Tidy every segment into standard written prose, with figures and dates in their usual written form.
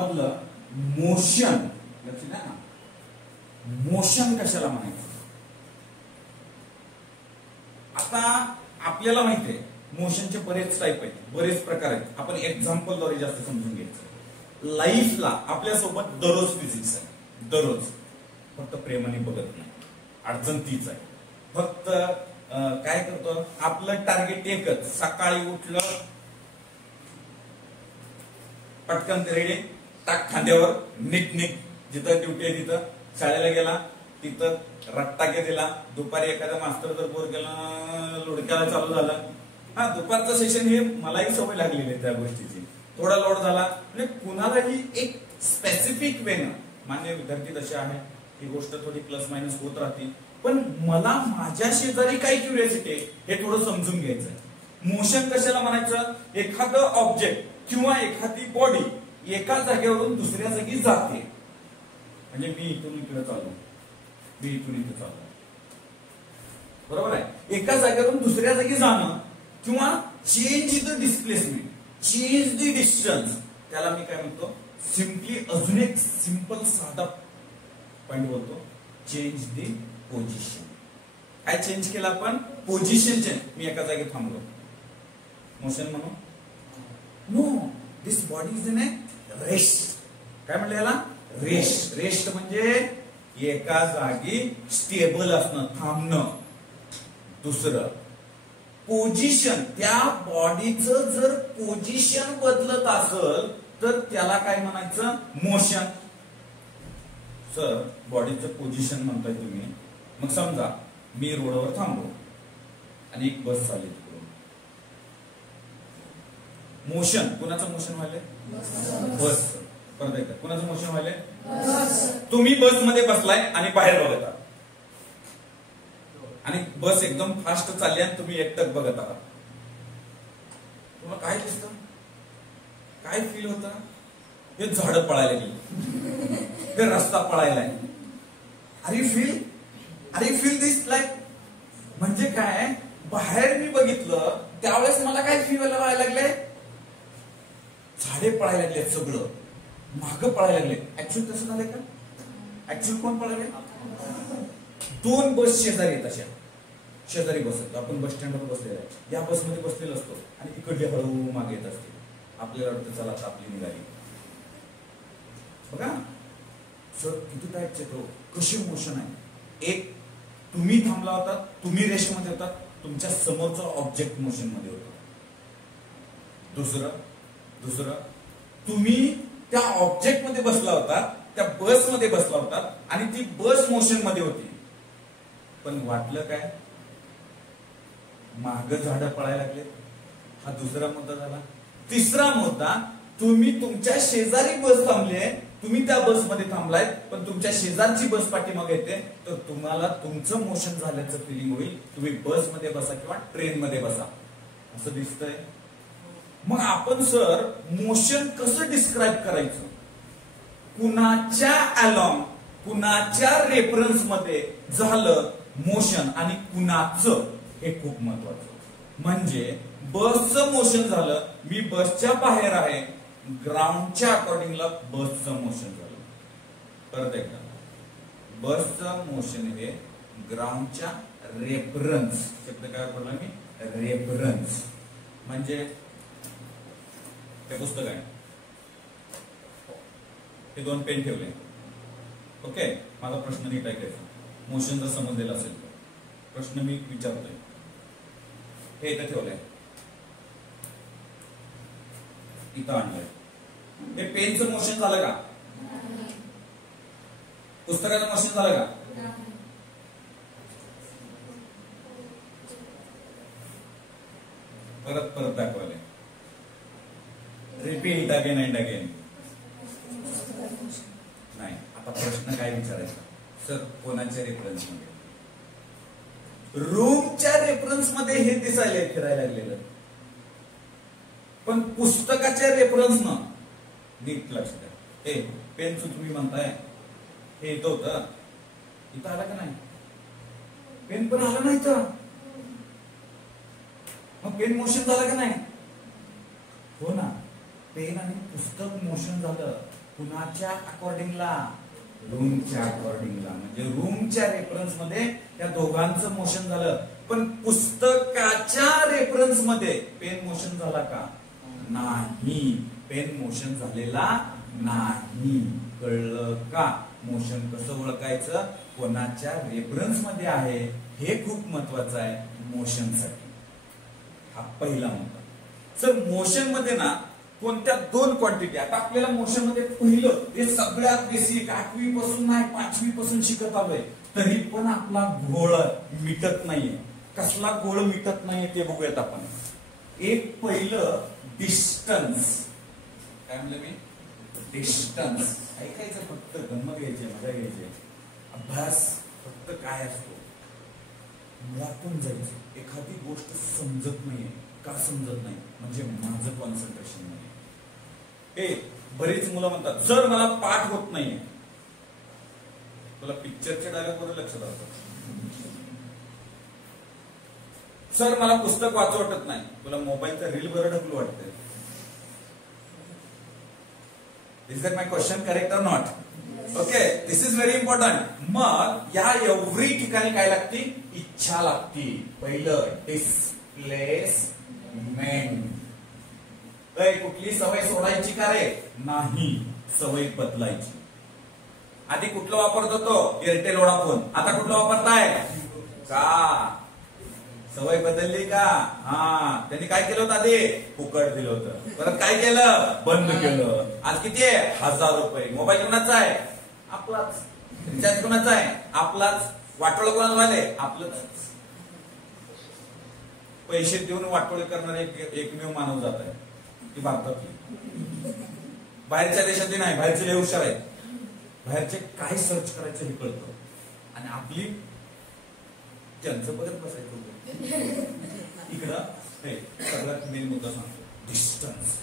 मधलं मोशन, लक्षात द्या ना, मोशन कशाला म्हणायचं. आता आपल्याला माहिती आहे मोशनचे बरेच टाईप आहेत, बरेच प्रकार आहेत. आपण एक्झाम्पलद्वारे जास्त समजून घ्यायचं. लाईफला आपल्यासोबत दररोज फिजिक्स आहे, दररोज. फक्त प्रेमाने बघत नाही, अडचण तीच आहे. फक्त काय करतो, आपलं टार्गेट एकच, सकाळी उठलं पटकन रेडी, टाक खांद्यावर, निक जिथं ड्युटी आहे तिथं, शाळेला गेला तिथं रट्टाके दिला. दुपारी एखादा मास्तर जर बोर केला, लुडक्याला चालू झालं. हा, दुपारचं सेशन हे मलाही सवय लागलेली आहे त्या गोष्टीची. थोडा लोड झाला म्हणजे कुणालाही एक स्पेसिफिक वेनं, मान्य विद्यार्थी तसे आहे, ही गोष्ट थोडी प्लस मायनस होत राहते, पण मला माझ्या शेजारी काय क्युरियोसिटी आहे हे थोडं समजून घ्यायचंय. मोशन कशाला म्हणायचं, एखादं ऑब्जेक्ट किंवा एखादी बॉडी एका जागेवरून दुसऱ्या जागी जाते. म्हणजे मी इथून इकडे चाललो, मी इथून इथे चाललो, बरोबर आहे. एका जागेवरून दुसऱ्या जागी जाणं किंवा change the displacement, change the distance, त्याला मी काय म्हणतो, सिम्पली अजून एक सिंपल साधा पॉइंट बोलतो, चेंज द पोझिशन. काय चेंज केलं आपण, पोझिशन चेंज. मी एका जागी थांबलो, मोशन म्हणून. No, this body is in a rest. काय म्हणलं याला, रेस्ट. रेस्ट म्हणजे एका जागी स्टेबल असणं, थांबणं. दुसरं पोझिशन, त्या बॉडीचं जर पोझिशन बदलत असेल तर त्याला काय म्हणायचं, मोशन. सर बॉडीचं पोझिशन म्हणताय तुम्ही, मग समजा मी रोडवर थांबलो आणि एक बस चालली तिकडून. मोशन, कुणाचं मोशन व्हायलंय, बस. परत एकदा, कुणाचं मोशन व्हायलंय, तुम्ही बस मध्ये बसलाय आणि बाहेर बघत आहात आणि बस एकदम फास्ट चालली आणि तुम्ही एकटक बघत आहात. तुम्हाला काय दिसतं, काय फील होतं, हे झाडं पळायला गेली, हे रस्ता पळायला आहे. Are you feel this like, म्हणजे काय, बाहेर मी बघितलं त्यावेळेस मला काय फील व्हायला लागले, झाडे पळायला लागले, सगळं मागं पळायला लागले. ऍक्च्युअली तसं झालंय का, ऍक्च्युअली कोण पळाले, दोन बस शेजारी आहेत, अशा शेजारी बसत, आपण बस स्टँडवर बसलेला आहे, या बसमध्ये बसलेला असतो आणि इकडले हळू मागे येत असते. आपल्याला वाटतं चला आता आपली निघाली. बघा सर किती टाईपचे तो कशी मोशन आहे. एक, तुम्ही थांबला होता, तुम्ही रेस्ट मध्ये होता, तुमच्या समोरचा ऑब्जेक्ट मोशन मध्ये होता. दुसरं तुम्ही त्या ऑब्जेक्ट मध्ये बसला होता, त्या बस मध्ये बसला होता आणि ती बस मोशन मध्ये होती, पण वाटलं काय, माग झाडं पळायला लागले. हा दुसरा मुद्दा झाला. तिसरा मुद्दा, तुम्ही तुमच्या शेजारी बस थांबली, तुम्ही त्या बस मध्ये थांबलाय, पण तुमच्या शेजारची बस पाठीमागे येते, तर तुम्हाला तुमचं मोशन झाल्याचं फिलिंग होईल. तुम्ही बस मध्ये बसा किंवा ट्रेन मध्ये बसा, असं दिसतंय. मग आपण सर मोशन कसं डिस्क्राईब करायचं, कुणाच्या अलॉंग, कुणाच्या रेफरन्स मध्ये झालं मोशन आणि कुणाचं, हे खूप महत्वाचं. म्हणजे बसचं मोशन झालं, मी बसच्या बाहेर आहे, ग्राउंडच्या अकॉर्डिंगला बसचं मोशन झालं. परत एकदा, बसचं मोशन हे ग्राउंडच्या रेफरन्स, शब्द काय बोलला मी, रेफरन्स. म्हणजे ते पुस्तक आहे, हे दोन पेन ठेवले, ओके. माझा प्रश्न नीट ऐकायचा, मोशन जर समजलेला असेल तर. प्रश्न मी विचारतोय, हे इथं ठेवलंय, इथं आणलंय. हे पेनचं मोशन झालं का, पुस्तकाचं मोशन झालं का, परत परत दाखवलंय, रिपीट अगेन अँड अगेन. नाही, आता प्रश्न काय विचारायचा, सर कोणाच्या रेफरन्स मध्ये, रूमच्या रेफरन्स मध्ये हे दिसायला फिरायला लागलेलं, पण पुस्तकाच्या रेफरन्स न नीट लक्ष द्या. हे पेनचं तुम्ही म्हणताय, हे इथं होतं, इथं आला का नाही, पेन पण आला नाही तर मग पेन मोशन झालं का नाही, हो ना. पेन आणि पुस्तक मोशन झालं, कुणाच्या अकॉर्डिंगला? रूमच्या अकॉर्डिंगला. म्हणजे रूमच्या रेफरन्स मध्ये त्या दोघांचं मोशन झालं. पण पुस्तकाच्या रेफरन्स मध्ये पेन मोशन झाला का? नाही, पेन मोशन झालेला नाही. कळलं का? मोशन कसं ओळखायचं? कोणाच्या रेफरन्स मध्ये आहे हे खूप महत्वाचं आहे मोशनसाठी. हा पहिला मुद्दा. सर मोशन मध्ये ना कोणत्या दोन क्वांटिटी? आता आपल्याला मोशन मध्ये पहिलं हे सगळ्यात बेसिक 8वी पासून नाही 5वी पासून शिकत आलोय, तरी पण आपला घोळ मिटत नाहीये. कसला घोळ मिटत नाहीये ते बघूयात आपण. एक पहिलं डिस्टन्स. काय म्हणलं मी? डिस्टन्स. ऐकायचं फक्त, गंमत घ्यायची, मजा घ्यायची. अभ्यास फक्त काय असतो? मुळातून जायचं. एखादी गोष्ट समजत नाहीये. का समजत नाही? म्हणजे माझं कॉन्सन्ट्रेशन नाही. बरीच मुलं म्हणतात सर मला पाठ होत नाहीये. तुला पिक्चरच्या डायलॉग वर लक्ष द्यावं. सर मला पुस्तक वाचू वाटत नाही. तुला मोबाईलचा रील बरं ढकलू वाटतंय. Is that my question correct or not? Okay, this is very important. मग या एवढी ठिकाणी काय लागती? इच्छा लागती. पहिलं डिस्प्लेसमेंट. कुठली सवय सोडायची का रे? नाही, सवय बदलायची. आधी कुठलं वापरत होतो? Airtel Vodafone. आता कुठलं वापरताय का? सवय बदलली का? हा, त्यांनी काय केलं होतं? आधी फुकट दिलं होतं. परत काय केलं? बंद केलं. आज किती आहे? 1000 रुपये. मोबाईल कोणाचा आहे? आपलाच. रिचार्ज कोणाचा आहे? आपलाच. वाटोळ कोणाला झाले? आपलंच. पैसे देऊन वाटोळे करणारे एकमेव मानव जात आहे ती भारतातली. बाहेरच्या देशातली नाही. बाहेरचे लय हुशार आहेत. बाहेरचे काय सर्च करायचं हे कळतं. आणि आपली त्यांचं बघत बसायचं. इकडं सगळ्यात मेन मुद्दा सांगतो, डिस्टन्स.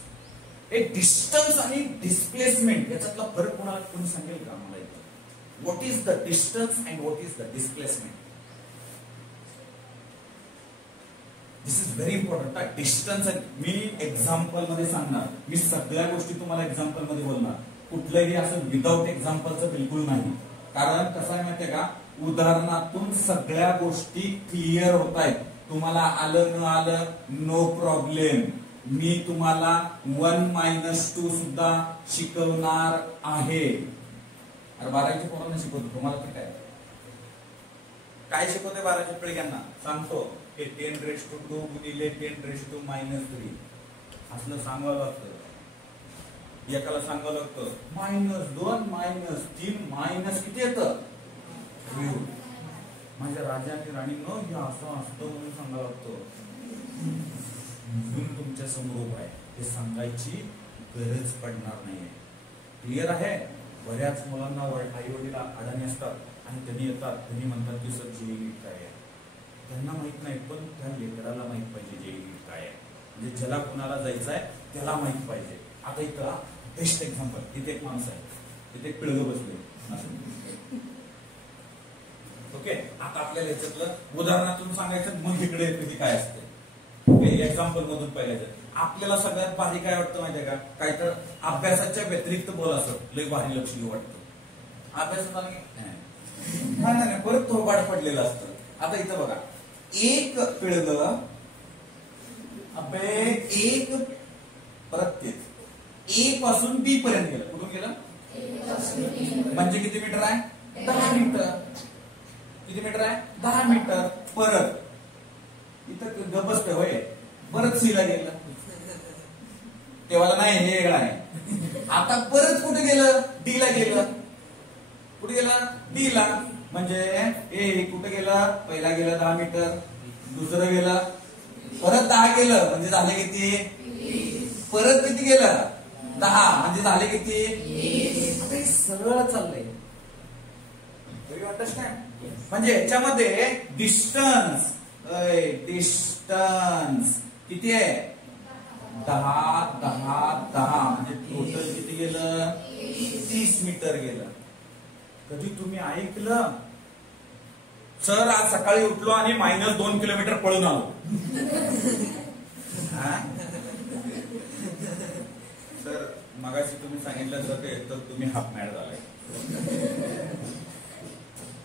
हे डिस्टन्स आणि डिस्प्लेसमेंट याच्यातला फरक कोणाला कोणी सांगेल का मला? What is the distance and what is the displacement? This is very important. Distance me example मध्ये सांगणार. मी सगळ्या गोष्टी तुम्हाला एक्झाम्पल मध्ये बोलणार. कुठलंही असं विदाउट एक्झाम्पलचं बिलकुल नाही. कारण कसं आहे माहितीये का? उदाहरणातून सगळ्या गोष्टी क्लिअर होत आहेत. तुम्हाला आलं न आलं नो प्रॉब्लेम. मी तुम्हाला 1-2 सुद्धा शिकवणार आहे. अरे 12वीच्या पोरांना शिकवतो. तुम्हाला तर काय शिकवते 12च्या पिढ्यांना? सांगतो. 10⁻² गुणिले 10⁻³ असलं सांगावं लागतं. एकाला सांगावं लागतं -2 -3 मायनस किती येतं? माझ्या राजा आणि राणीनं हे असं असतं म्हणून सांगावं लागतं. तुमच्या समोर उभा आहे हे सांगायची गरज पडणार नाहीये. क्लिअर आहे? बऱ्याच मुलांना आई वडील अडाणी असतात आणि त्यांनी येतात. त्यांनी म्हणतात की सर जेईई काय आहे? त्यांना माहित नाही, पण त्या लेकराला माहित पाहिजे जेईई काय आहे. म्हणजे ज्याला कुणाला जायचं आहे त्याला माहित पाहिजे. आता इथं बेस्ट एक्झाम्पल. तिथे एक माणूस आहे, तिथे एक पिळगं बसले. ओके, आता आपल्याला याच्यातलं उदाहरणातून सांगायचं, मग इकडे काय असते एक्झाम्पल मधून पाहिजे. आपल्याला सगळ्यात भारी काय वाटतं माहितीये का? काय तर अभ्यासाच्या व्यतिरिक्त बोल असं लय भारी लक्ष देऊ वाटतं. अभ्यासात नाही परत थोबाड पडलेलं असतं. आता इथं बघा, एक पिळगं एक परत तेच ए पासून बी पर्यंत गेलं. कुठून गेलं? म्हणजे किती मीटर आहे? 10 मीटर. किती मीटर आहे? 10 मीटर. परत इथं गबसते होय. परत सी ला गेलं. तेव्हा नाही, हे वेगळं आहे. आता परत कुठे गेलं? डी ला गेलं. कुठे गेला? डी ला. म्हणजे ए कुठे गेला? पहिला गेला 10 मीटर, दुसरं गेलं परत 10 गेलं, म्हणजे झाले किती? परत किती गेलं? 10 म्हणजे झाले किती? सरळ चाललंय. म्हणजे याच्यामध्ये डिस्टन्स किती आहे? 10 म्हणजे टोटल किती गेलं? 30 मीटर गेलं. कधी तुम्ही ऐकलं सर आज सकाळी उठलो आणि -2 किलोमीटर पळून आलो? सर मगाशी तुम्ही सांगितलं तर तुम्ही हाफ मॅड झालाय.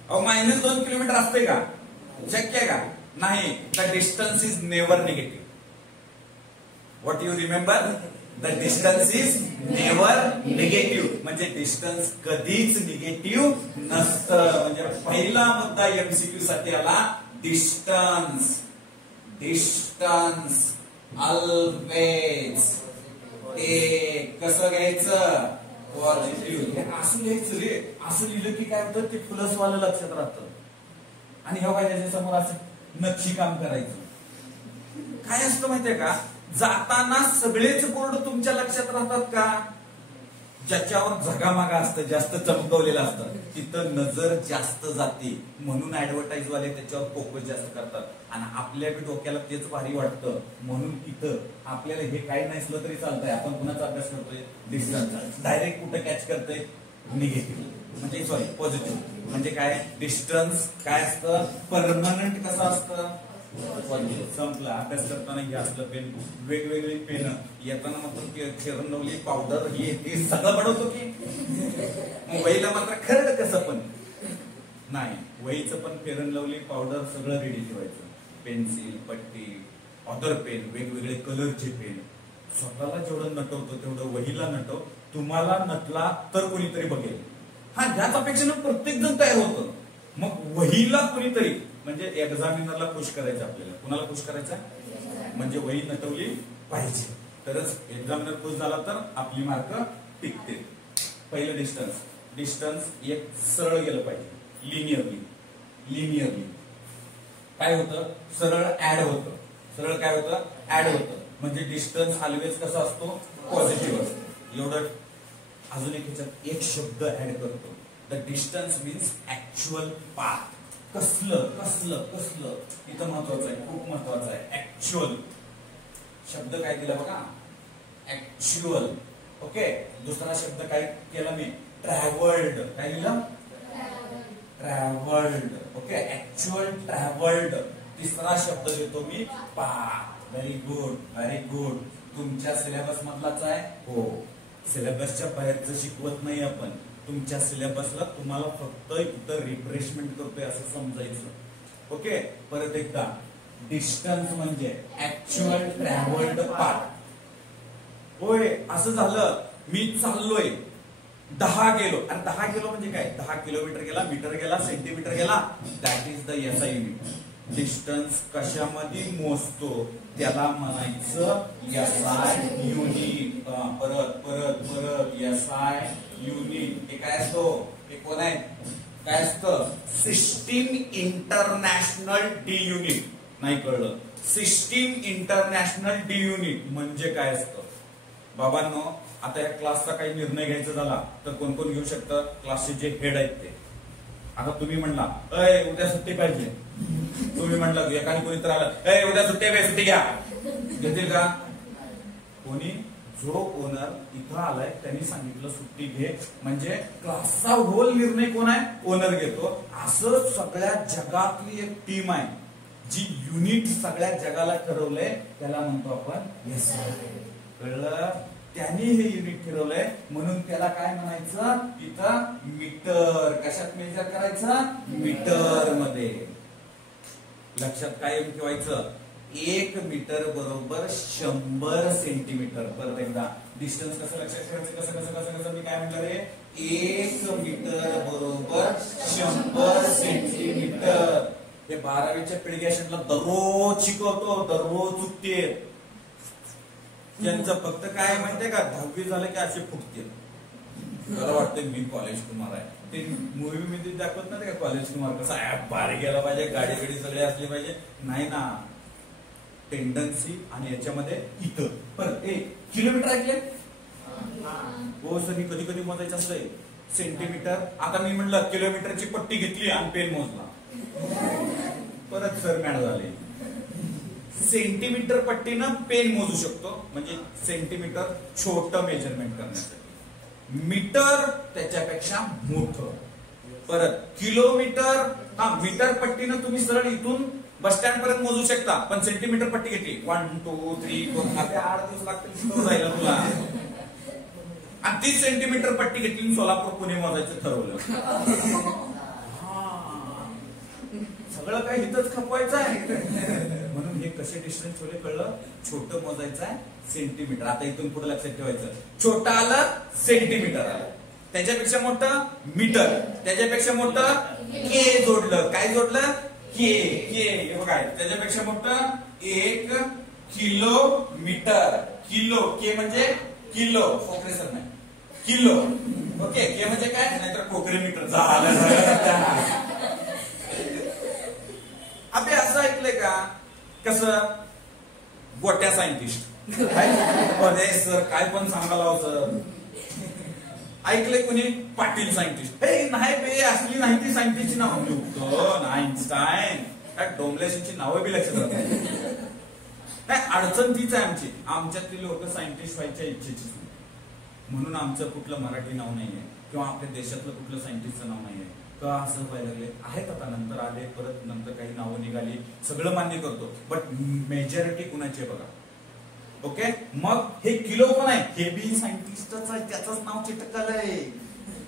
अहो -2 किलोमीटर असते का? शक्य आहे का? नाही. The distance is never negative. What you remember? The distance is never negative. म्हणजे डिस्टन्स कधीच निगेटिव्ह नसतं. म्हणजे पहिला मुद्दा एमसीक्यू साठी आला डिस्टन्स. डिस्टन्स ऑलवेज ते कसं घ्यायचं? पॉझिटिव्ह. असं लिहायचं रे. असं लिहिलं की काय होतं? ते प्लस वाला लक्षात राहतं. आणि ह्या त्याच्या समोर असं नक्षी काम करायचं. काय असतं माहितीये का? जाताना सगळेच बोर्ड तुमच्या लक्षात राहतात का? ज्याच्यावर झगामागा असतं, जास्त चमकवलेलं असतं, तिथं नजर जास्त जाते. म्हणून ऍडव्हर्टाईज वाले त्याच्यावर फोकस जास्त करतात. आणि आपल्या बी डोक्याला तेच भारी वाटतं. म्हणून तिथं आपल्याला हे काही नसलं तरी चालतंय. आपण कुणाचा अभ्यास करतोय? डिस्टन्स. डायरेक्ट कुठं कॅच करतोय? निगेटिव्ह. म्हणजे सॉरी पॉझिटिव्ह. म्हणजे काय? डिस्टन्स काय असतं? परमनंट कसं असतं? संपलं. अभ्यास करताना हे असलं पेन, वेगवेगळी पेन येताना मात्र फेरन लावली, पावडर, हे सगळं बनवतो की वहीला मात्र खरं कसं पण नाही. वहीचं पण फेरन लावली, पावडर सगळं रेडी ठेवायचं. पेन्सिल, पट्टी, ऑदर पेन, वेगवेगळे कलरचे पेन. स्वतःला जेवढं नटवतो तेवढं वहीला नटव. तुम्हाला नटला तर कोणीतरी बघेल. हा, ह्याच अपेक्षेनं प्रत्येक जण तयार होतं. मग वहीला कोणीतरी, म्हणजे एक्झामिनरला खुश करायचं आपल्याला. कुणाला खुश करायचं? म्हणजे वही नटवली पाहिजे, तरच एक्झामिनर खुश झाला तर आपली मार्क टिकते. पहिलं डिस्टन्स. डिस्टन्स एक सरळ गेलं पाहिजे. लिनियरली काय होतं? सरळ ऍड होतं. सरळ काय होतं? ऍड होतं. म्हणजे डिस्टन्स ऑलवेज कसा असतो? पॉझिटिव्ह असतो. एवढं. अजून एक ह्याच्यात एक शब्द ऍड करतो. The distance means actual path. कसलं कसलं कसलं इथं महत्वाचं आहे, खूप महत्वाचं आहे. ऍक्च्युअल शब्द काय दिला बघा? ऍक्च्युअल. ओके. दुसरा शब्द काय केला मी? ट्रॅव्हल्ड. काय लिहिलं? ट्रॅव्हल्ड. ओके. Actual travelled. तिसरा शब्द देतो मी path. Very good, very good. तुमच्या सिलेबस मधलाच आहे. हो. सिलेबसच्या बाहेरचं शिकवत नाही आपण. तुमच्या सिलेबसला तुम्हाला फक्त इतर रिफ्रेशमेंट करतोय असं समजायचं. ओके. परत एकदा. डिस्टन्स म्हणजे ऍक्च्युअल ट्रॅव्हल्ड पाथ. होय, असं झालं. मी चाललोय 10 गेलो. आणि 10 किलो म्हणजे काय? 10 किलोमीटर गेला, मीटर गेला, सेंटीमीटर गेला. That is the SI unit. Distance कशामध्ये मोजतो? त्याला म्हणायचं एसआय युनिट. परत परत परत एसआय युनिट. हे काय असतो? हे कोण आहे? काय असतं? System international D unit. नाही कळलं? सिस्टीम इंटरनॅशनल डी युनिट म्हणजे काय असतं? बाबांनो, आता या क्लासचा काही निर्णय घ्यायचा झाला तर कोण कोण घेऊ शकतं? क्लासचे जे हेड आहेत ते. आता तुम्ही म्हणला उद्या सुट्टी पाहिजे. तुम्ही म्हणलं एकाने कोणी तर आलं उद्या सुट्टी घ्या. घेतील का कोणी? जो ओनर इथं आलाय त्यांनी सांगितलं सुट्टी घे, म्हणजे क्लासचा होल निर्णय कोण आहे? ओनर घेतो. असं सगळ्या जगातली एक टीम आहे जी युनिट सगळ्या जगाला ठरवलंय, त्याला म्हणतो आपण एसआय. कळलं? त्यांनी हे युनिट ठरवलंय म्हणून त्याला काय म्हणायचं? इथं मीटर. कशात मेजर करायचं? मीटर मध्ये. लक्षात कायम ठेवायचं. 1 मीटर बरोबर 100 सेंटीमीटर. परत एकदा. डिस्टन्स कसं लक्षात ठेवायचं? कसं कसं कसं कसं मी काय म्हटलं रे? 1 मीटर बरोबर 100 सेंटीमीटर. हे 12वीच्या पिढग्याशनला दररोज शिकवतो, दररोज चुकते. त्यांचं फक्त काय माहितीये का? 10वी झालं की असे फुटते. मला वाटतं मी कॉलेज कुमार आहे. ते मूवी मध्ये दाखवत नाही का कॉलेज कुमार कसा बाहेर गेला पाहिजे, गाडी बिडी सगळे असले पाहिजे. नाही ना. टेंडन्सी आणि याच्यामध्ये इथं परत किलोमीटर ऐकले हो सर. मी कधी कधी मोजायचं असतंय सेंटीमीटर. आता मी म्हटलं किलोमीटरची पट्टी घेतली आणि पेन मोजला. परत सर मॅड झाले. सेंटीमीटर पट्टीनं पेन मोजू शकतो, म्हणजे सेंटीमीटर छोटं मेजरमेंट करण्यासाठी. मीटर त्याच्यापेक्षा मोठं. परत किलोमीटर. हा, मीटर पट्टीनं तुम्ही सरळ इथून बस स्टँड पर्यंत मोजू शकता, पण सेंटीमीटर पट्टी घेतली 1 2 3 4 8 दिवस लागतील जायला तुला. आणि 30 सेंटीमीटर पट्टी घेतली सोलापूर पुणे मोजायचं ठरवलं. सगळं काय इथंच खपवायचं आहे. म्हणून हे कसे डिस्टन्स ठेवले कळलं. छोटं मोजायचं आहे सेंटीमीटर. आता इथून पुढे लक्षात ठेवायचं. छोटं आलं सेंटीमीटर आलं, त्याच्यापेक्षा मोठं मीटर, त्याच्यापेक्षा मोठं के जोडलं. काय जोडलं? के. हे बघा त्याच्यापेक्षा मोठं 1 किलोमीटर. किलो के म्हणजे किलो, कोकरे सर नाही किलो. ओके के म्हणजे काय? नाहीतर कोकरे मीटर झालं. अबे असं ऐकलंय का? कसं गोट्या सायंटिस्ट सर काय पण सांगायला सर. ऐकलंय कोणी? पाटील सायंटिस्ट. हे नाही बे असली नाही ती सायंटिस्टची नाव. न्यूटन, आईन्स्टाईन, काय डोंबलेशीची नावं बी लक्षात राहतात. काय अडचण तीच आहे आमची. आमच्यातली लोक सायंटिस्ट व्हायच्या इच्छेचीच नाही. म्हणून आमचं कुठलं मराठी नाव नाहीये किंवा आपल्या देशातलं कुठलं सायंटिस्टचं नाव नाहीये. का असं व्हायला लागले? आहेत आता, नंतर आले, परत नंतर काही नावं निघाली, सगळं मान्य करतो. बट मेजॉरिटी कुणाची बघा. ओके मग हे किलो पण आहे, हे बी सायंटिस्टच आहे, त्याचंच नाव चिटकलंय.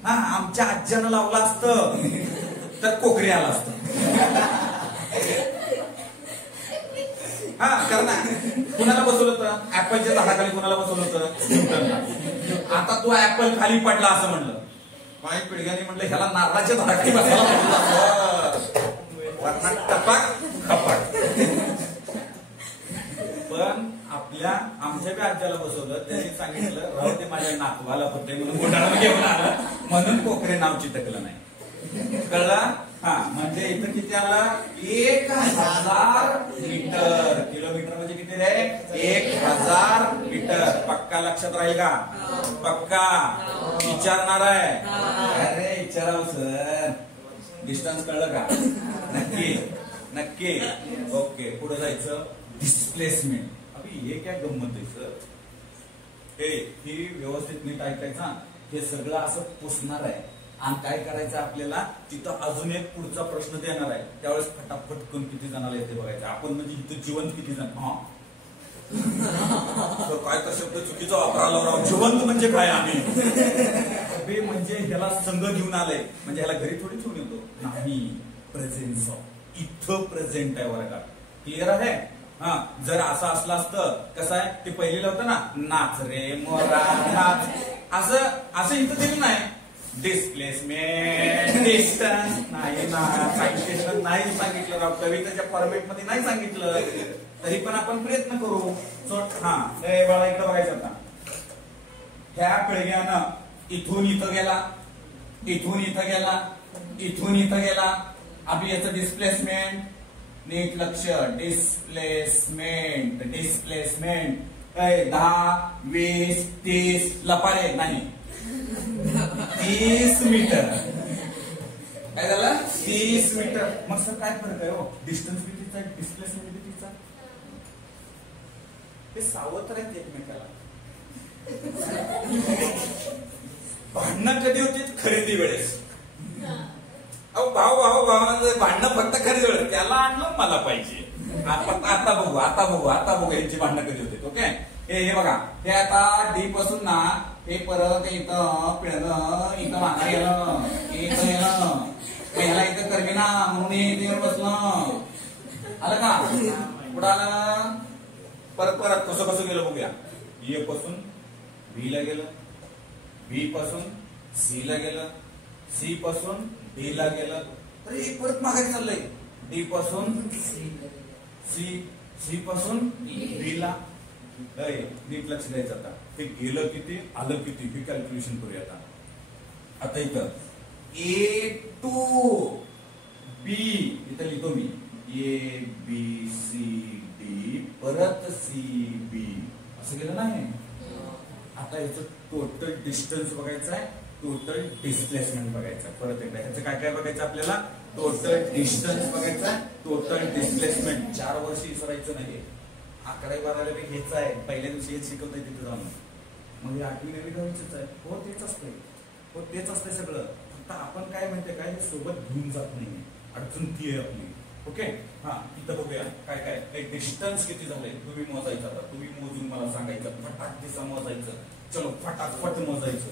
हा आमच्या आज्यानं लावलं असतं तर कोकरी आला असतं. हा कारण कुणाला बसवलं होतं? ऍपलच्या झाडाखाली कुणाला बसवलं होतं? आता तू ऍपल खाली पडला असं म्हणलं. माई पिढग्याने म्हटलं ह्याला नारळाच्या झाडाखाली बसायला खपाट. पण आमच्या बी आज्याला बसवलं, त्यांनी सांगितलं राहू ते माझ्या नातवाला होते म्हणून घोटाळा घेऊन आला, म्हणून कोकरे नाव चिटकलं नाही. कळलं? हा म्हणजे इथं किती आला? 1000 मीटर. किलोमीटर म्हणजे किती रे? 1000 मीटर. पक्का लक्षात राहील का? पक्का विचारणार आहे? अरे विचाराव सर. डिस्टन्स कळलं का? नक्की नक्की. ओके पुढे जायचं. डिस्प्लेसमेंट. अभी हे काय गंमत आहे सर? ही व्यवस्थित नीट ऐकायचा. हे सगळं असं पुसणार आहे आणि काय करायचं आपल्याला? तिथं अजून एक पुढचा प्रश्न देणार आहे, त्यावेळेस फटाफट किती जणाला येते बघायचं. आपण म्हणजे इथं जिवंत किती जण? हा काय तर शब्द चुकीचा वापरायला. जिवंत म्हणजे काय? आम्ही म्हणजे ह्याला संघ घेऊन आलंय म्हणजे ह्याला घरी थोडी ठेवून येतो नाही. प्रेझेन्स ऑफ इथं प्रेझेंट आहे वर्गात. क्लिअर आहे? हा जर असं असलं असतं कसं आहे ते पहिलेलं होतं ना, नाच रे मोरा नाच, असं इथं दिलं नाही. डिस्प्लेसमेंट, डिस्टन्स नाही ना, सायंटिस्ट नाही सांगितलं राव, कवितेच्या फॉर्मेट मध्ये नाही सांगितलं, तरी पण आपण प्रयत्न करू. हा बाळा इकडं बघायचं आता. ह्या पिळग्यानं इथून इथं गेला, इथून इथं गेला, इथून इथं गेला. अभि याचं डिस्प्लेसमेंट नीट लक्ष. डिस्प्लेसमेंट डिस्प्लेसमेंट 10, 20, 30 लपारे नाही 30 मीटर. काय झालं? 30 मीटर. मग सर काय फरक आहे हो? डिस्टन्स कितीचा, डिस्प्लेसमेंट कितीचा? ते सावत्र आहेत एकमेकाला. भांडणं कधी होती? खरेदी वेळेस. अहो भाऊ भांडणं फक्त खरेदी वेळेस. त्याला आणलं मला पाहिजे. आता बघू यांची भांडणं कधी होते. ओके हे बघा, हे आता डी पासून ना हे परत इथं पिळणं, इथं मागे गेलं, इथं येणं, ह्याला इथं करवी ना म्हणून इथे बसलं. आलं का? पुढं आलं. परत कसं गेलं बघूया. ए पासून बी ला गेलं, बी पासून सी ला गेलं, सी पासून डी ला गेलं, तर एक परत मागे चाललंय. डी पासून सी पासून बी ला. नीट लक्ष द्यायचं. आता ते गेलं किती, आलं किती, हे कॅल्क्युलेशन करूया. आता इथं ए टू बी इथं लिहितो मी. ए बी सी डी परत सी बी असं गेलं नाही. आता याचं टोटल डिस्टन्स बघायचं आहे, टोटल डिस्प्लेसमेंट बघायचं. परत एकदा ह्याचं काय काय बघायचं आपल्याला? टोटल डिस्टन्स बघायचा, टोटल डिस्प्लेसमेंट. 4 वर्ष विसरायचं नाही. 11वी 12वी घ्यायचं आहे. पहिल्या दिवशी हेच शिकवताय तिथे जाऊन. मग 8वी 9वी 10वीच आहे. हो तेच असतंय, हो तेच असतंय सगळं. फक्त आपण काय म्हणते काय सोबत घेऊन जात नाही. अडचण ती आहे आपली. ओके हा इथं बघूया काय काय. डिस्टन्स किती झालंय तुम्ही मोजायचं. आता तुम्ही मोजून मला सांगायचं. फटाक दिसा मोजायचं. चलो फटाफट मोजायचं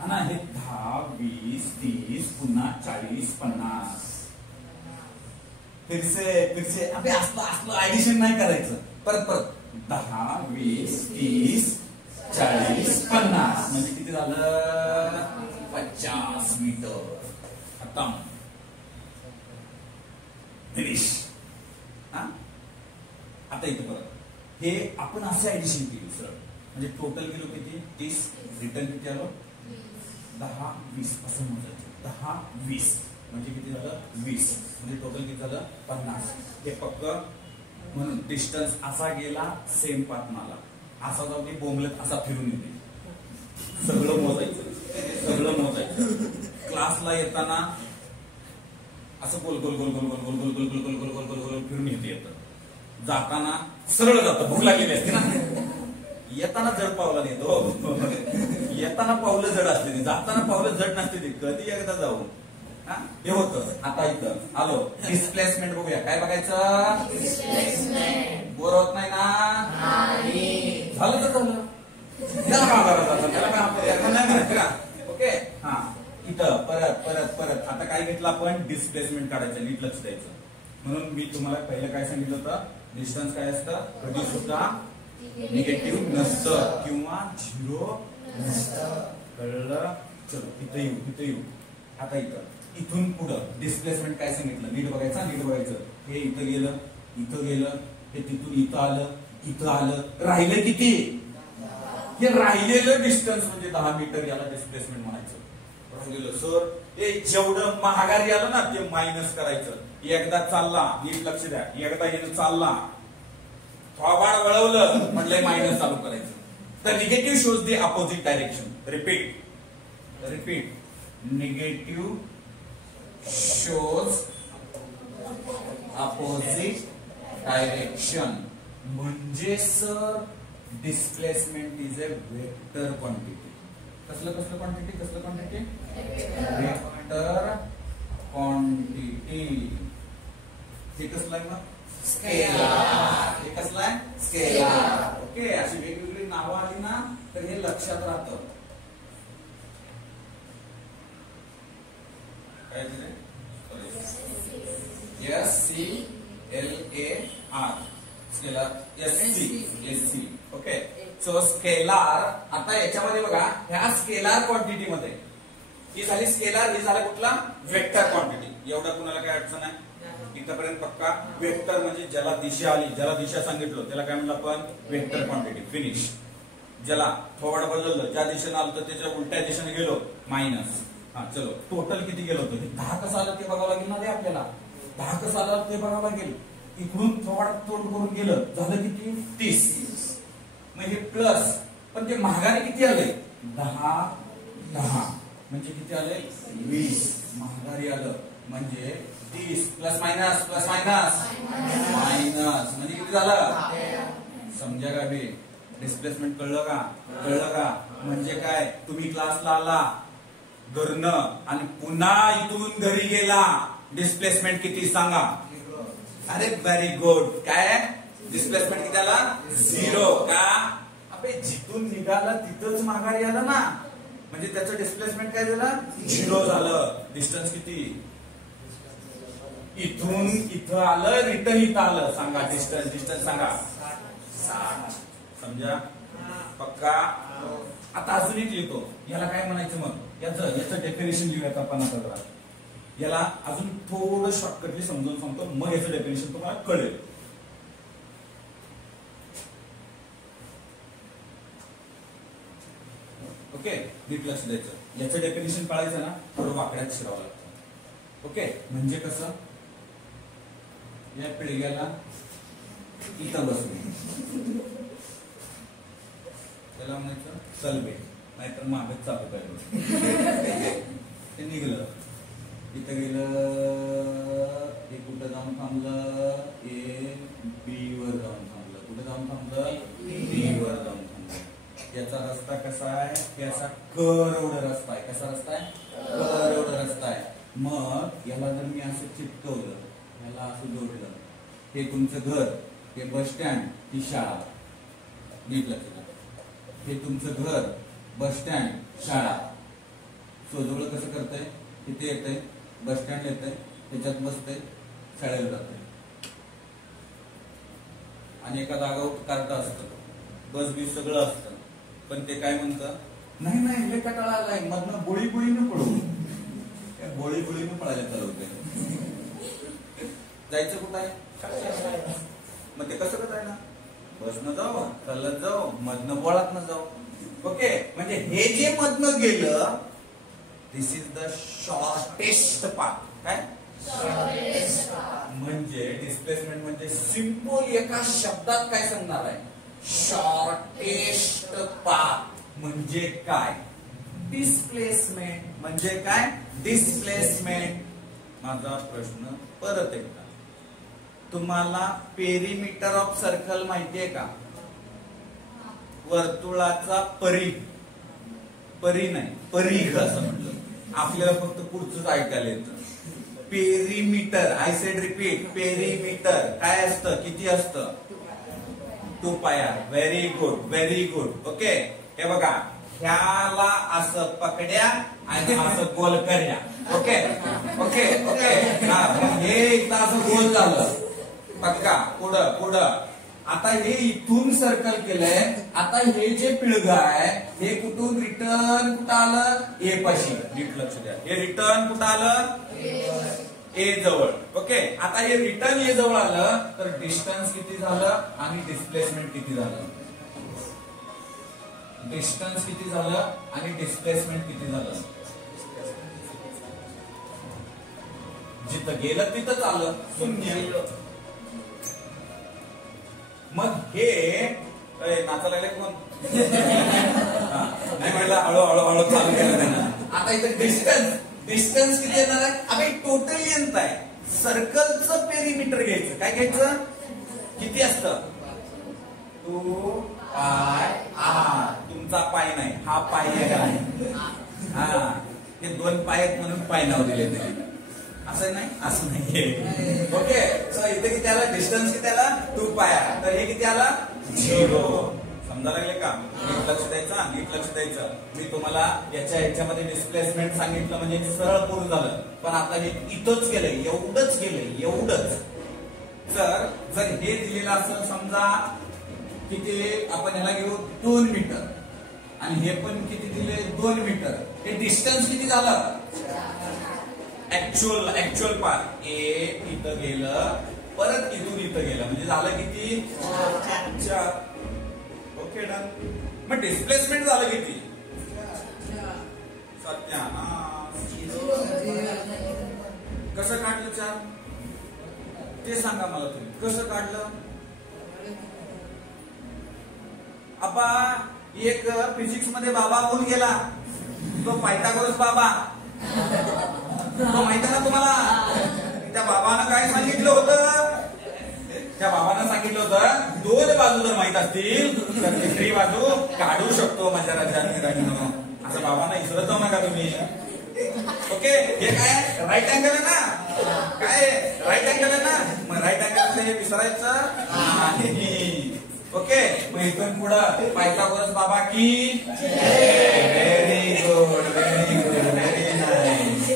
हा ना. हे 10, 20, 30 पुन्हा 40, 50. फिरसे अबे असलं ऍडिशन नाही करायचं. परत 10, 20, 30, 40, 50 म्हणजे किती झालं? 50 मीटर. खतम. फिनिश. हा आता इथं परत हे आपण असं ऍडिशन केली सर. म्हणजे टोटल गेलो किती? 30. रिटर्न किती आलो? 10, 20 असं मोजायचं. 10, 20 म्हणजे किती झालं? 20 म्हणजे टोटल किती झालं? 50. हे पक्क. म्हणून डिस्टन्स असा गेला सेम पाथमाला. असा जाऊ दे बोंबलत असा फिरून येते. सगळं मोजायचं. क्लासला येताना असं गोल गोल गोल गोल गोल गोल गोल गोल गोल गोल गोल गोल गोल गोल फिरून येतं. जाताना सरळ जातं. भूक लागलेली असते ना. येताना जड पावला येतो. येताना पावलं जड असते, जाताना पावलं जड नसते. ती कधी एकदा जाऊ. हे होतं. आता इथं आलो. डिस्प्लेसमेंट बघूया. काय बघायचं? बोर होत नाही ना? झालं तर झालं. त्याला काय नाही का? ओके. हा इथं परत आता काय घेतलं आपण? डिस्प्लेसमेंट काढायचं. नीट लक्ष द्यायचं. म्हणून मी तुम्हाला पहिलं काय सांगितलं होतं? डिस्टन्स काय असतं? कधी सुद्धा निगेटिव्ह नसतं किंवा झिरो नसतं. कळलं? चलो इथं येऊ. आता इथून पुढं डिस्प्लेसमेंट काय सांगितलं? नीट बघायचं. हे इथं गेलं, हे तिथून इथं आलं. राहिलं किती? हे राहिलेलं डिस्टन्स म्हणजे 10 मीटर. याला डिस्प्लेसमेंट म्हणायचं. राहिलेलं सर हे जेवढं महागारी आलं ना ते मायनस करायचं. एकदा चालला, नीट लक्ष द्या. एकदा येणं चालला, थोडा वळवलं म्हटलंय मायनस चालू करायचं. तर negative shows the opposite direction. Repeat. Negative shows opposite direction. म्हणजे sir displacement is a vector quantity. कसलं क्वांटिटी? Vector quantity. हे कसलं आहे मग? स्केलार. हे कसलं आहे? स्केलार. ओके. अशी वेगवेगळी नावं आली ना तर हे लक्षात राहतं. काय दिले? SCLAR. Scalar. SC. Okay. So scalar. आता याच्यामध्ये बघा, ह्या स्केलार क्वांटिटी मध्ये ही झाली स्केलार, ही झाला कुठला? Vector quantity. एवढं कुणाला काय अडचण आहे? इथपर्यंत पक्का? वेक्टर म्हणजे ज्याला दिशा आली, ज्याला दिशा सांगितलं त्याला काय म्हणलं आपण? Vector quantity. फिनिश. ज्याला थोडं बदललं, ज्या दिशेने आलं तर त्याच्या उलट्या दिशेने गेलो, मायनस. हा चलो टोटल किती गेलो होतं? 10 कसं आलं ते बघावं लागेल ना रे आपल्याला. 10 कसं आलं ते बघावं लागेल. इकडून थोडं तोंड करून गेलं, झालं किती? 30. म्हणजे प्लस, पण ते महागारी किती आले? 10 म्हणजे किती आले? 20 महागारी आलं. म्हणजे 30 प्लस मायनस म्हणजे किती झालं? समजा का बे? डिस्प्लेसमेंट कळलं का? म्हणजे काय? तुम्ही क्लासला आला घरनं आणि पुन्हा इथून घरी गेला, डिस्प्लेसमेंट किती सांगा? अरे व्हेरी गुड. काय डिस्प्लेसमेंट किती आला? 0. का? अबे जिथून निघाला तिथंच माघारी आलं ना, म्हणजे त्याचं डिस्प्लेसमेंट काय झालं? 0 झालं. डिस्टन्स किती? इथून इथं आलं, रिटर्न इथं आलं. सांगा डिस्टन्स सांगा. 60. समजा पक्का? आता अजून एक लिहितो. याला काय म्हणायचं मग? याचं डेफिनेशन लिहूयात आपण आता जरा. याला अजून थोडं शॉर्टकटली समजून सांगतो, मग याचं डेफिनेशन तुम्हाला कळेल. ओके. नीट लक्ष द्यायचं. याचं डेफिनेशन कळायचं ना, थोडं वाकड्यात शिरावं लागतं. ओके. म्हणजे कसं? या पिढग्याला इथं बसवून त्याला म्हणायचं चल बे, नाहीतर मागच चालू काय. ते निघलं, इथं गेलं, ते कुठं जाऊन थांबलं? ए बी वर जाऊन थांबलं. कुठं जाऊन थांबलं? बी वर जाऊन थांबलं. याचा रस्ता कसा आहे? हे असा कर एवढा रस्ता आहे. कसा रस्ता आहे? कर एवढा रस्ता आहे. मग याला जर मी असं चिटकवलं, याला असं जोडलं, हे तुमचं घर, हे बस स्टँड, ही शाळा. नीट लक्ष द्या. हे तुमचं घर, बस स्टँड, शाळा. सोजवळ कसं करतंय, इथे येतंय, बस स्टँड येतंय, त्याच्यात बसतंय, शाळेला जातंय. आणि एका जागावर कार्ट असतं, बस बीस सगळं असतं, पण ते काय म्हणतं, नाही नाही हे कटाळा आलाय, मधनं बोळीनं पळू. बोळीनं पळायला चालवते. जायचं कुठं आहे, मग ते कसं करताय ना, बसनं जाऊ, चालत जाऊ, मधनं बोळातनं जाऊ. ओके, म्हणजे हे जे मधनं गेलं, दिस इज द शॉर्टेस्ट पाथ. काय म्हणजे डिस्प्लेसमेंट म्हणजे सिंपल एका शब्दात काय सांगणार आहे, शॉर्टेस्ट पाथ म्हणजे काय, डिस्प्लेसमेंट म्हणजे काय, डिस्प्लेसमेंट. माझा प्रश्न परत एकदा, तुम्हाला पेरिमीटर ऑफ सर्कल माहितीये का, वर्तुळाचा परी नाही, परिघ असं म्हटलं. आपल्याला फक्त पुढचंच ऐकायला येतं. Perimeter, I said repeat, perimeter काय असतं, किती असतं, 2 पायर. Very good, very good. Okay, हे बघा, ह्याला असं पकड्या आणि असं गोल करया. ओके ओके ओके, हे इथं असं गोल झालं, पक्का. पुढं आता हे इथून सर्कल केलंय. आता हे जे पिळग आहे हे कुठून रिटर्न कुठं आलं, ए पाशी. नीट लक्ष द्या, हे रिटर्न कुठं आलं, ए जवळ. ओके, आता हे रिटर्न ए जवळ आलं तर डिस्टन्स किती झालं आणि डिस्प्लेसमेंट किती झालं, डिस्टन्स किती झालं आणि डिस्प्लेसमेंट किती झालं. जिथं गेलं तिथंच आलं, शून्य. मग हे नाचा लागले कोण, नाही म्हटलं, हळूहळू चालू केलं त्यानं. आता इथं डिस्टन्स किती येणार आहे, अबे टोटल लेंथ आहे. सर्कलचं पेरिमीटर घ्यायचं, काय घ्यायचं, किती असतं, 2 पाय आर. तुमचा पाय नाही, हा पाय आहे. हा, हे 2 पाय आहेत म्हणून पाय नाव दिले ते, असं नाही, असं नाही. ओके, सो इथे किती आला, डिस्टन्स किती आला, 2 पाय. तर हे किती आला, 0. समजा लागले का, नीट लक्ष द्यायचं, नीट लक्ष द्यायचं. मी तुम्हाला याच्यामध्ये डिस्प्लेसमेंट सांगितलं म्हणजे सरळ पूर्ण झालं, पण आता हे इथंच गेलंय, एवढंच गेलंय, एवढंच. जर हे दिलेलं असेल, समजा किती, आपण ह्याला घेऊ 2 मीटर आणि हे पण किती दिले, 2 मीटर. हे डिस्टन्स किती झालं, ऍक्च्युअल पाथ. ए इथं गेलं, परत इथून इथं गेलं, म्हणजे झालं किती, 4. Okay, done. मग डिस्प्लेसमेंट झालं किती, 7. कसं काढलं 4 ते सांगा मला तुम्ही, कसं काढलं. आबा एक फिजिक्स मध्ये बाबा होऊन गेला, तो पायथागोरस बाबा, तो माहिती ना तुम्हाला. त्या बाबानं काय सांगितलं होतं, त्या बाबानं सांगितलं होतं 2 बाजू जर माहित असतील तर तिसरी बाजू काढू शकतो माझ्या राज्यानं. असं बाबांना विसरत जाऊ नका तुम्ही. ओके, हे काय राईट अँगल आहे ना, काय राईट अँगल आहे ना, मग राईट अँगल हे विसरायचं नाही. ओके, मग इथून पुढं पायथागोरस बाबा की, very good, very good, very nice.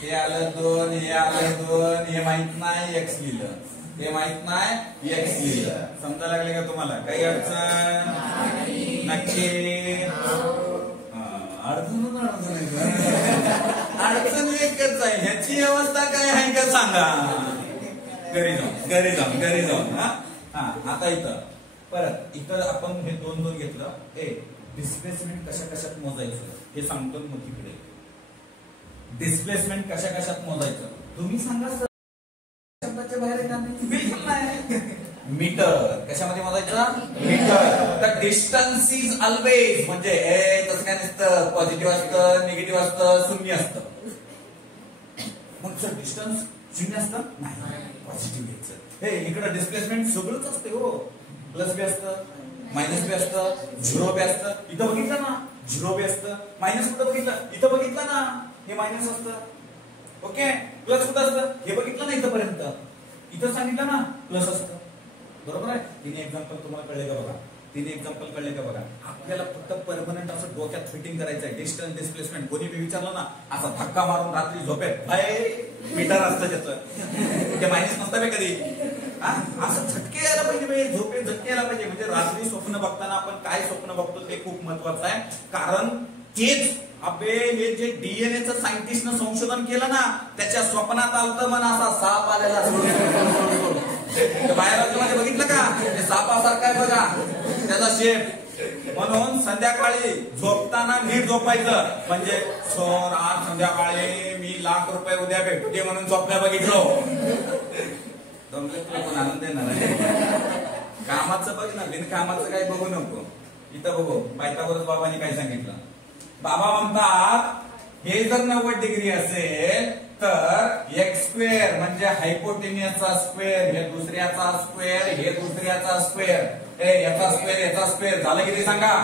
हे आलं 2, हे आलं 2, हे माहित नाही, एक्स लिहिलं. हे माहित नाही, एक्स लिहिलं. समजा लागले का तुम्हाला, काही अडचण नक्की, अडचण एकच आहे, ह्याची अवस्था काय आहे का सांगा. घरी जाऊन. हा, आता इथं परत इथं आपण हे 2 घेतलं. डिस्प्लेसमेंट कशात मोजायचं हे सांगतो. मग तिकडे डिस्प्लेसमेंट कशात मोजायचं तुम्ही सांगा. शब्दाच्या बाहेर येणार नाही, बिलकुल नाही. मीटर कशामध्ये मोजायचं, मीटर. तर डिस्टन्स इज ऑलवेज, म्हणजे तसं काय नसतं, पॉझिटिव्ह असतं, निगेटिव्ह असतं, शून्य असतं. मग सर डिस्टन्स शून्य असतं नाही, पॉझिटिव्ह घ्यायचं. हे इकडे डिस्प्लेसमेंट सगळंच असते हो, प्लस बी असतं, मायनस बी असतं, 0 बी असतं. इथं बघितलं ना 0 बी असतं. मायनस कुठं बघितलं, इथं बघितलं ना हे मायनस असतं. ओके, प्लस कुठं असतं हे बघितलं ना इथंपर्यंत, इथं सांगितलं ना प्लस असतं. बरोबर आहे. तिने एक्झाम्पल तुम्हाला कळले का बघा. 3 एक्झाम्पल कळले का बघा. आपल्याला फक्त परमनंट असं डोक्यात फिटिंग करायचं आहे. डिस्टन्स डिस्प्लेसमेंट कोणी बी विचारलं ना, असा धक्का मारून रात्री झोपेत मीटर असतं त्याचं, ते माहितीच नसतं बे कधी. असं झटके यायला पाहिजे, झोपे झटके यायला पाहिजे. म्हणजे रात्री स्वप्न बघताना आपण काय स्वप्न बघतो ते खूप महत्वाचं आहे. कारण तेच हे जे डीएनएचं सायंटिस्टनं संशोधन केलं ना, त्याच्या स्वप्नात आलतं मन असा साप आलेला बायोलॉजीमध्ये बघितलं का, ते सापासारखा आहे बघा त्याचा शेप. म्हणून संध्याकाळी झोपताना नीट झोपायचं. म्हणजे सर आज संध्याकाळी मी ₹1,00,000 उद्या भेटते म्हणून स्वप्न बघितलो. पण आनंद येणार आहे. कामाचं बघ ना, बिनकामाचं काही बघू नको. इथं बघू पायथागोरस बाबांनी काय सांगितलं. बाबा म्हणतात हे जर 90 डिग्री असेल तर x² म्हणजे हायपोटेनियसचा स्क्वेअर, हे दुसऱ्याचा स्क्वेअर, हे दुसऱ्याचा स्क्वेअर, याचा स्क्वेअर झालं किती सांगा.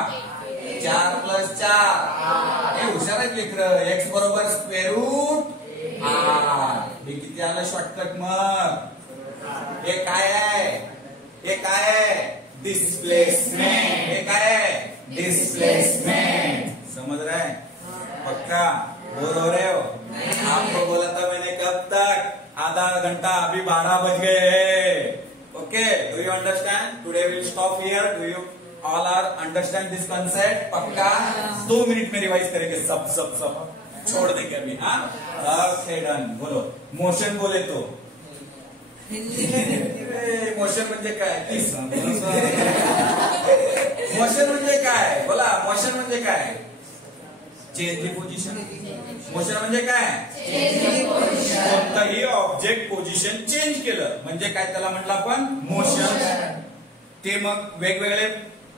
4 + 4. हे हुशार आहेत लेकरं. x बरोबर स्क्वेअर रूट r. हे किती आलं शॉर्टकट मग. हे काय आहे, हे काय आहे, डिस्प्लेसमेंट. हे काय आहे, डिस्प्लेसमेंट. समझ रहे हैं पक्का. बोर हो रहे हो. आपको बोला था मैंने कब तक, आधा घंटा, अभी 12 बज गए. Okay, do you understand. Today will stop here. Do you all are understand this concept. पक्का 2 मिनट में रिवाइज करेंगे सब सब सब छोड़ देंगे अभी. हाँ ओके डन. बोलो मोशन बोले तो मोशन म्हणजे काय. मोशन म्हणजे काय बोला. मोशन म्हणजे काय. Change the position. मोशन म्हणजे काय, कोणताही ऑब्जेक्ट पोझिशन चेंज केलं म्हणजे काय त्याला म्हटलं आपण मोशन. ते मग वेगवेगळे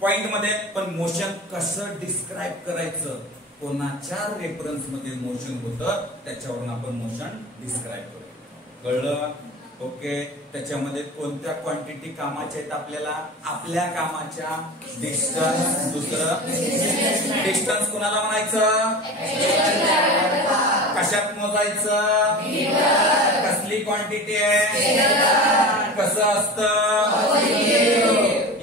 पॉइंट मध्ये. पण मोशन कसं डिस्क्राईब करायचं, कोणाच्या रेफरन्स मध्ये मोशन होतं त्याच्यावरून आपण मोशन डिस्क्राईब करू. कळलं. ओके. त्याच्यामध्ये कोणत्या क्वांटिटी कामाच्या आहेत आपल्याला, आपल्या कामाच्या. डिस्टन्स. दुसरं डिस्टन्स कोणाला म्हणायचं, कशात मोजायचं, कसली क्वांटिटी आहे, कसं असतं.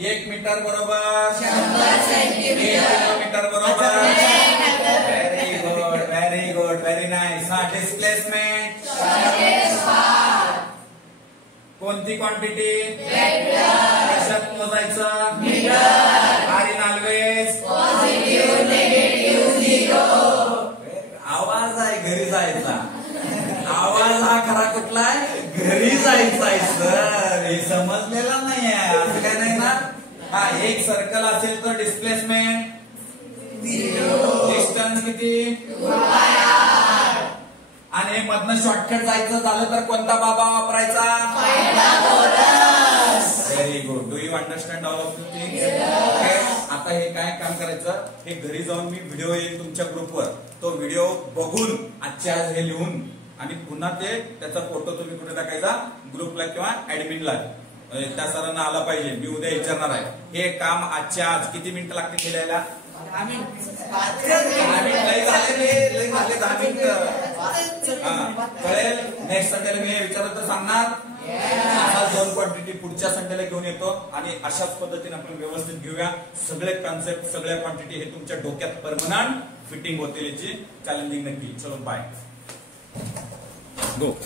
1 मीटर बरोबर 1 किलोमीटर बरोबर. Very good very nice. हा डिस्प्लेसमेंट कोणती क्वांटिटी, कशात मोजायचं, आणि ऑलवेज आवाज आहे घरी जायचा. आवाज हा खरा कुठला आहे, घरी जायचा आहे सर. हे समजलेला नाही आहे असं काय नाही ना. हा एक सर्कल असेल तर डिस्प्लेसमेंट डिस्टन्स किती, आणि मधनं शॉर्टकट जायचं झालं तर कोणता बाबा वापरायचा, very good. Do you understand all of you things. आता हे काय काम करायचं, हे घरी जाऊन मी व्हिडिओ येईल तुमच्या ग्रुपवर. तो व्हिडिओ बघून आजच्या आज हे लिहून आणि पुन्हा त्याचा फोटो तुम्ही कुठे टाकायचा, ग्रुपला किंवा ऍडमिनला. त्या सरांना आला पाहिजे. मी उद्या विचारणार आहे. हे काम आजच्या आज किती मिनिटं लागते केल्याला. 10 मिनिट लय झाले 10 मिनिटं. कळेल. नेक्स्ट संडेला मी विचारत तर सांगणार. असा 2 क्वांटिटी पुढच्या संडेला घेऊन येतो आणि अशाच पद्धतीने आपण व्यवस्थित घेऊया. सगळे कॉन्सेप्ट सगळ्या क्वांटिटी हे तुमच्या डोक्यात परमनंट फिटिंग होतील याची चॅलेंजिंग नक्की. चलो बाय. गो.